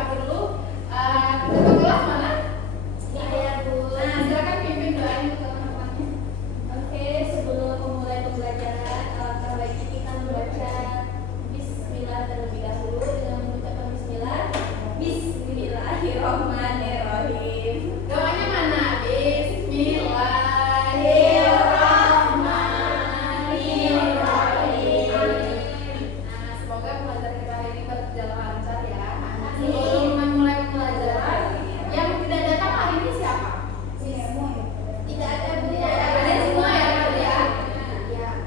pagi dulu. Ketua kelas mana? Iya, Bu. Nah, silakan pimpin doain untuk teman-temannya. Oke, sebelum memulai pembelajaran, alangkah baiknya kita membaca Bismillah terlebih dahulu dengan mengucapkan Bismillah. Bismillahirrahmanirrahim. Doanya mana? Nah, semoga pelajaran kita hari ini berjalan lancar ya. Sebelum memulai pembelajaran, yang tidak datang hari ini siapa? Tidak ada, Bu. Ada semua ya, Bu ya? Iya.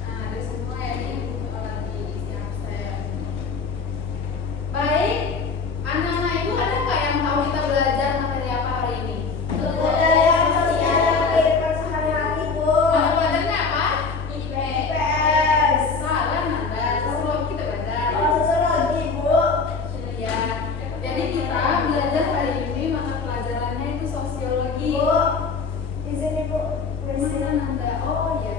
Nah, ada semua ya ini lagi isi absen. Baik, anak-anak itu ada nggak yang tahu kita belajar materi apa hari ini? Ada yang sosial kehidupan sehari-hari, Bu. Mata pelajarannya apa? IPS. Salah nanda, sosiologi kita belajar. Sosiologi, Bu. Ya, jadi kita belajar hari ini mata pelajarannya itu sosiologi. Bu, izin Ibu. Mana nanda? Oh ya.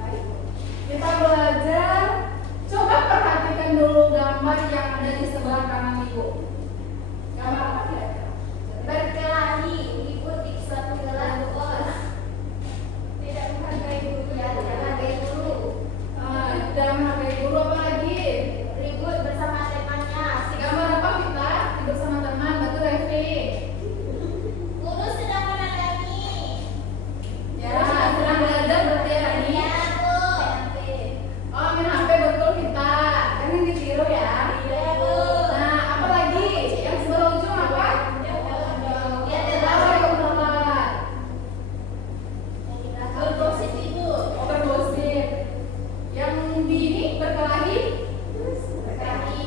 Baik. Kita belajar. Coba perhatikan dulu gambar yang ada di sebelah kanan Ibu. Gambar apa kira-kira? Berkelahi, Ibu di suatu gelar bos. Tidak menghargai guru, ya, menghargai guru. Dan menghargai guru apa lagi? Ribut bersama temannya. Gambar apa kita? Tidur sama teman, betul Revi? Guru sedang menerangi. Ya, sedang belajar berarti ya ini. Ya, Bu. Oh, main HP betul kita. Jangan ditiru ya. Iya, Bu. Nah, apa lagi? Yang sebelah ujung apa? Ya, Waalaikumsalam. bergosip, Ibu. Oh, bergosip. Yang di ini berkelahi? Berkelahi.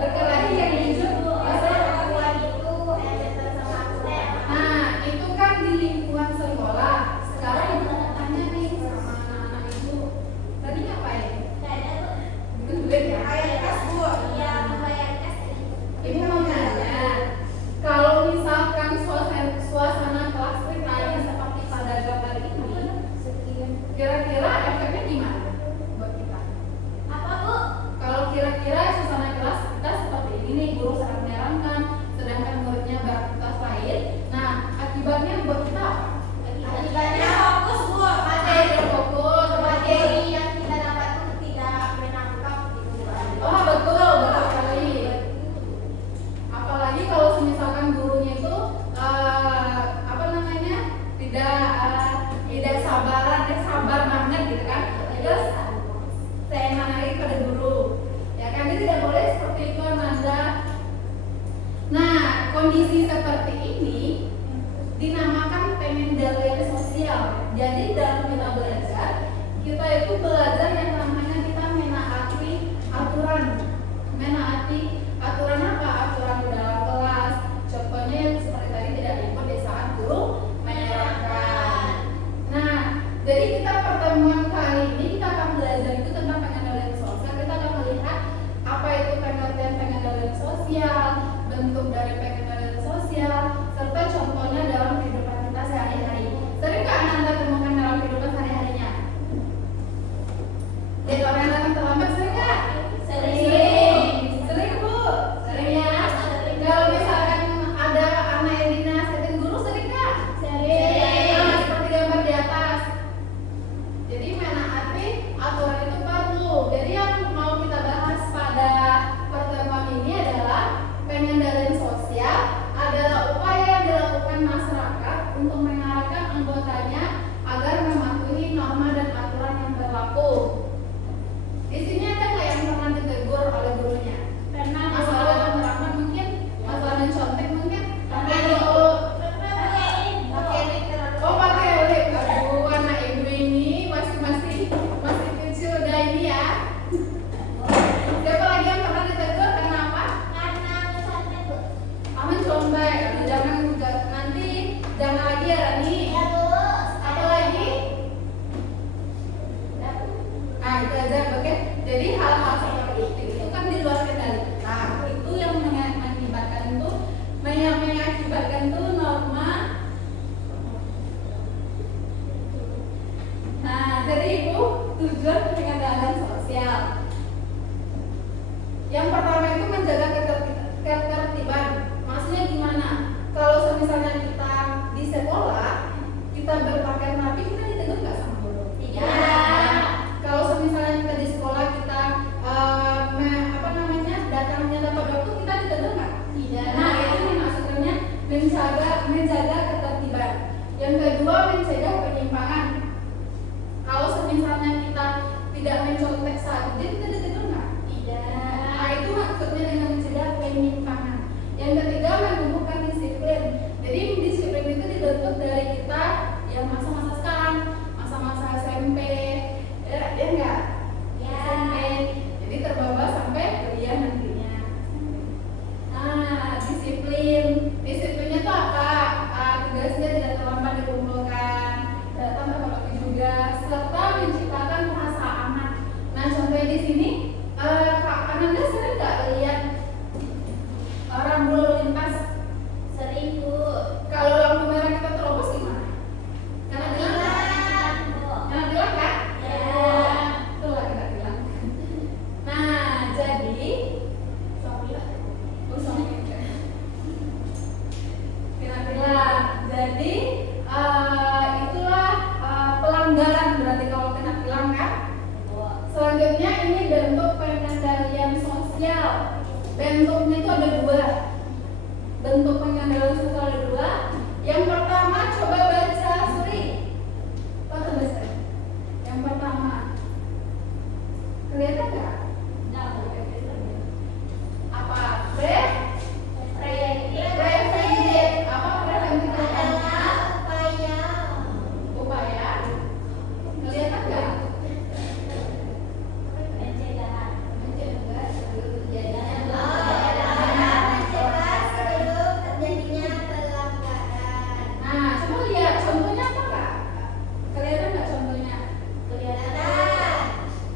Berkelahi yang hijau. Perempuan itu ejek sama akhlak. Nah, itu kan di lingkungan sekolah. Sekarang ibu mau tanya nih sama anak-anak ibu. Tadi ngapain? Duit ya? Iya, membayar kas. Ibu mau nanya, kalau misalkan suasana kelas lain seperti pada gambar ini, kira-kira efeknya gimana buat kita? Apa, Bu? Kalau kira-kira suasana kelas kita seperti ini nih, guru sedang menerangkan, sedangkan muridnya beraktivitas lain. Nah, akibatnya buat kita apa? Akibatnya fokus, Bu. Materi fokus, Materi yang kita dapat itu tidak menangkap gitu. Oh betul sekali. Apalagi kalau misalkan gurunya itu apa namanya tidak sabar banget gitu kan. Terus seenak lagi pada guru. Ya kan ini tidak boleh seperti itu Nanda. Nah kondisi seperti ini dinamakan pengendalian sosial. Jadi dalam kita belajar, kita itu belajar yang namanya kita menaati aturan. Menaati aturan apa? Aturan di dalam kelas. Contohnya yang seperti tadi tidak ikut di saat guru menyerahkan. Nah, jadi kita pertemuan kali ini kita akan belajar itu tentang pengendalian sosial. Kita akan melihat apa itu pengendalian sosial, bentuk dari pengendalian sosial, serta contohnya dalam kehidupan kita sehari-hari. Sering nggak Anda temukan dalam kehidupan sehari-harinya? Lihat orang yang datang terlambat sering nggak? Sering Bu. Sering ya. Kalau misalkan ada anak yang dinasihatin guru sering nggak? Nah, seperti gambar di atas. Jadi menaati aturan itu perlu. Jadi yang mau kita bahas pada pertemuan ini adalah pengendalian sosial bentuknya itu ada dua. Bentuk pengendalian sosial ada dua. Yang pertama coba baca Suri. Apa tuh baca? Yang pertama kelihatan nggak? Apa? Preventif. Apa preventif? Upaya. Kelihatan nggak? Nah, coba lihat contohnya apa Kak? Kelihatan nggak contohnya?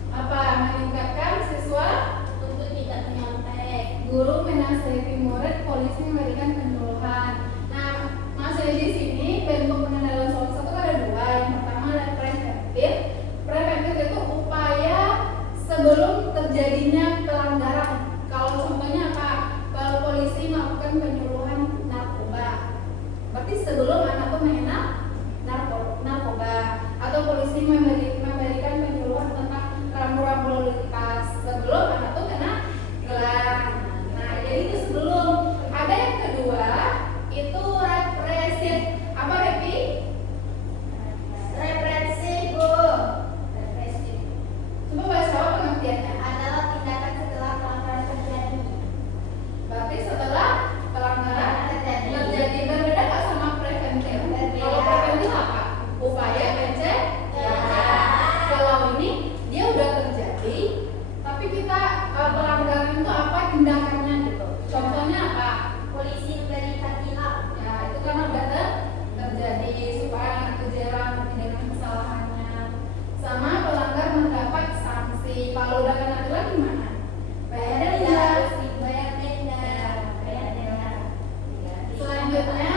Apa? Meningkatkan siswa, Untuk tidak menyontek. guru menasihati murid, polisi memberikan penyuluhan. Nah, masih di sini bentuk pengendalian sosial itu ada dua. Yang pertama adalah preventif. Preventif itu upaya sebelum terjadinya pelanggaran. Kalau contohnya apa? Kalau polisi melakukan penyuluhan narkoba, berarti sebelum anak itu mengenal narkoba, atau polisi memberikan penyuluhan tentang rambu-rambu lalu lintas sebelum anak itu kena gelang. Nah, jadi itu sebelum. Ada yang kedua itu represif. Apa Repi? Represif, Bu. Represif Coba bahasa apa pengertiannya? adalah tindakan setelah pelanggaran terjadi. Berarti setelah pelanggaran terjadi. Berbeda nggak sama preventif? Berbeda. Kalau preventif apa? Upaya mencegah. Kalau ini dia udah terjadi, tapi kita pelanggaran itu apa tindakannya gitu. Contohnya apa? Polisi memberikan tilang. Ya itu kan udah terjadi supaya anak kejaran dengan kesalahannya. Sama pelanggar mendapat sanksi. Kalau udah kena tilang gimana? Bayar denda. Bayar denda. Bayar denda. Selanjutnya,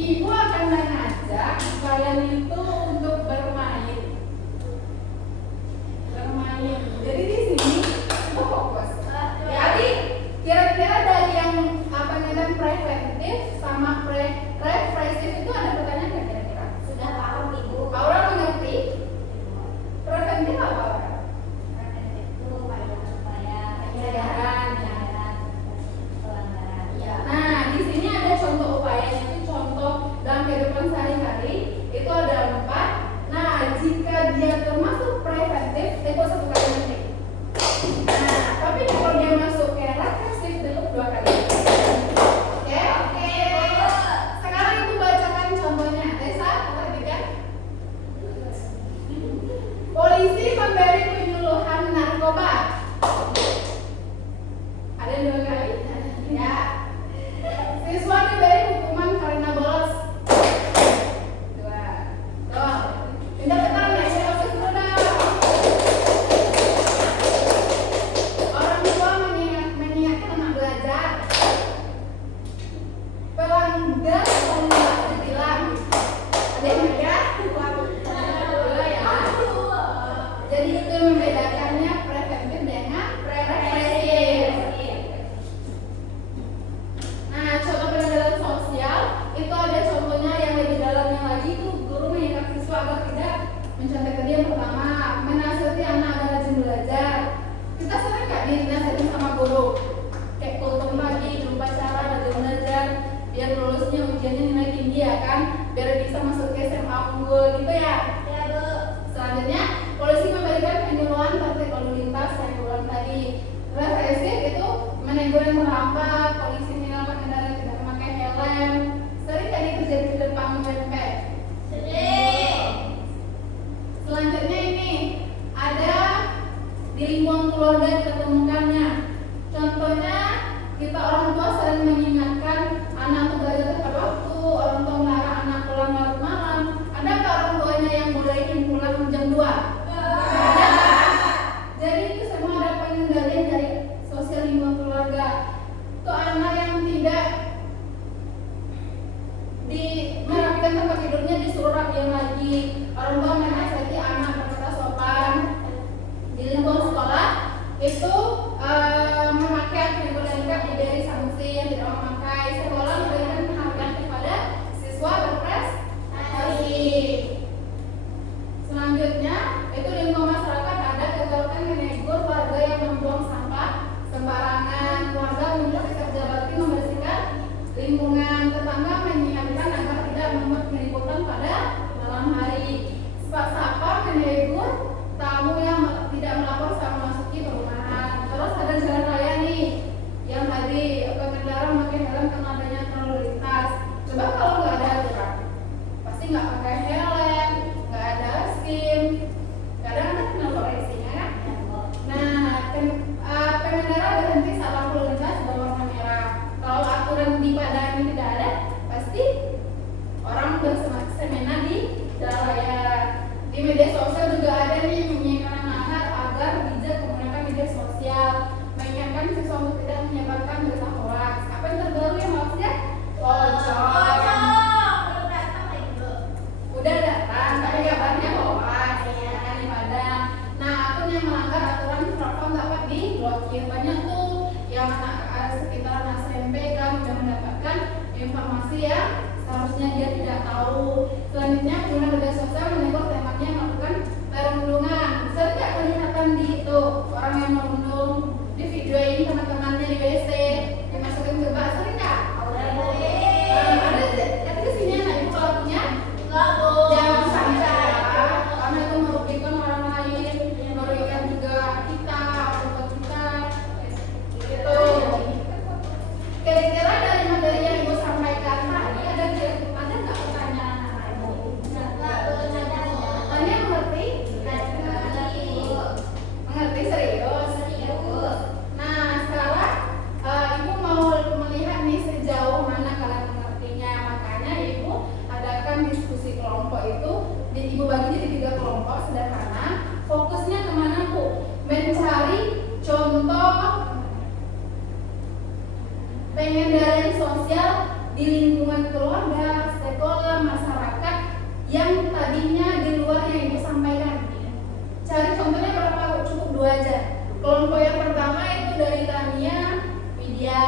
ibu akan mengajak kalian itu untuk bermain. Jadi di sini coba fokus. Jadi kira-kira dari yang apa namanya preventif sama represif itu ada pertanyaan nggak kira-kira? Sudah paham, Ibu? Aura mengerti? Preventif apa? Preventif itu upaya Pencegahan, ya. pelanggaran. Ya. Nah, di sini ada contoh upaya itu contoh dalam kehidupan sehari-hari itu ada 4. Nah, jika dia termasuk preventif, itu 1 kali menit. Nah, tapi kalau dia masuk ke represif, itu 2 kali. Oke? Sekarang ibu bacakan contohnya. Tessa, perhatikan. Polisi memberi penyuluhan narkoba. Ada 2 kali. Ya. Siswa diberi hukuman karena bolos. 2. Tuh. Pindah ke tangan ya, saya fokus dulu dong. Orang tua mengingatkan anak belajar. Pelanggar pelanggar ditilang. Ada yang lihat? Dua ya. Jadi itu yang membedakannya preventif dengan represif. Nah, contoh pengendalian sosial itu ada contohnya yang lebih dalamnya lagi itu guru mengingatkan siswa agar tidak mencontohkan dia. Pertama, menasihati anak agar rajin belajar. Kita sering nggak dinasihatin sama guru? Kayak kultum pagi, upacara, rajin belajar, biar lulusnya ujiannya nilai tinggi ya kan? Biar bisa masuk ke SMA unggul gitu ya. Ya, Bu. Selanjutnya, polisi memberikan penyuluhan tertib lalu lintas yang diulang tadi. Represif itu menegur yang merampak, polisi menilai pengendara tidak memakai helm. Sering tadi terjadi di depan mempet. Sering. Selanjutnya ini ada di lingkungan keluarga kita temukannya. Contohnya kita orang tua sering mengingatkan anak untuk belajar tepat waktu, orang tua melarang anak pulang larut malam. Ada nggak orang tuanya yang bolehin pulang jam 2? Ada. Jadi itu semua ada pengendalian dari sosial lingkungan keluarga. Tuh anak yang tidak merapikan tempat tidurnya disuruh rapiin lagi. Orang tua menasihati anak berkata sopan. Di lingkungan sekolah itu memakai atribut lengkap diberi sanksi, yang tidak memakai. Sekolah memberikan penghargaan kepada siswa berprestasi. Selanjutnya itu lingkungan masyarakat ada kegiatan menegur warga yang membuang sampah sembarangan. informasi yang seharusnya dia tidak tahu. Selanjutnya pengguna media sosial menegur temannya melakukan perundungan. Sering nggak kelihatan di itu orang yang merundung, di videoin teman-temannya di WC, dimasukin ke bak, sering nggak? Ada tapi kesini anak ibu kalau punya jangan sampai ya, karena itu merugikan orang lain, merugikan juga kita, orang kita. Gitu. Kira-kira dari materi yang ibu sampaikan tadi ada nggak pertanyaan anak ibu? Tanya mengerti? Mengerti serius? Nah sekarang ibu mau melihat nih sejauh mana kalian mengertinya. Makanya ibu adakan diskusi kelompok itu. Ibu bagi jadi 3 kelompok sederhana. Fokusnya kemana bu? Mencari contoh pengendalian sosial di lingkungan keluarga, sekolah, masyarakat yang tadinya di luar yang ibu sampaikan. Cari contohnya berapa? Cukup 2 aja. Kelompok yang pertama itu dari Tania, Widya,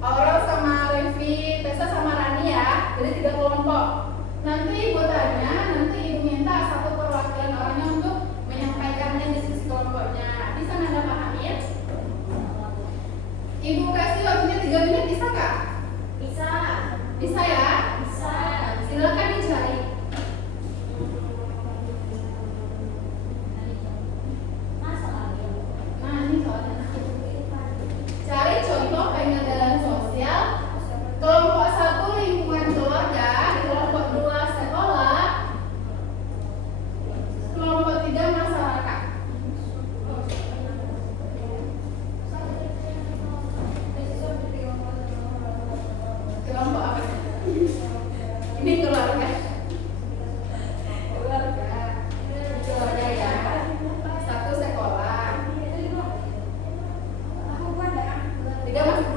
Aurel sama Revi, Tessa sama Rani ya. Jadi 3 kelompok. Nanti ibu tanya, nanti ibu minta satu perwakilan orangnya untuk menyampaikannya diskusi kelompoknya. Bisa Anda pahami ya? Ibu kasih waktunya 3 menit, bisa kak? Bisa ya? Silakan dicari. Nah ini soalnya. Cari contoh pengendalian sosial. Kelompok 1 lingkungan keluarga, kelompok 2 sekolah, kelompok 3 masyarakat. Kelompok apa? Ini keluarga. Keluarga ya. 1 sekolah. 3 masih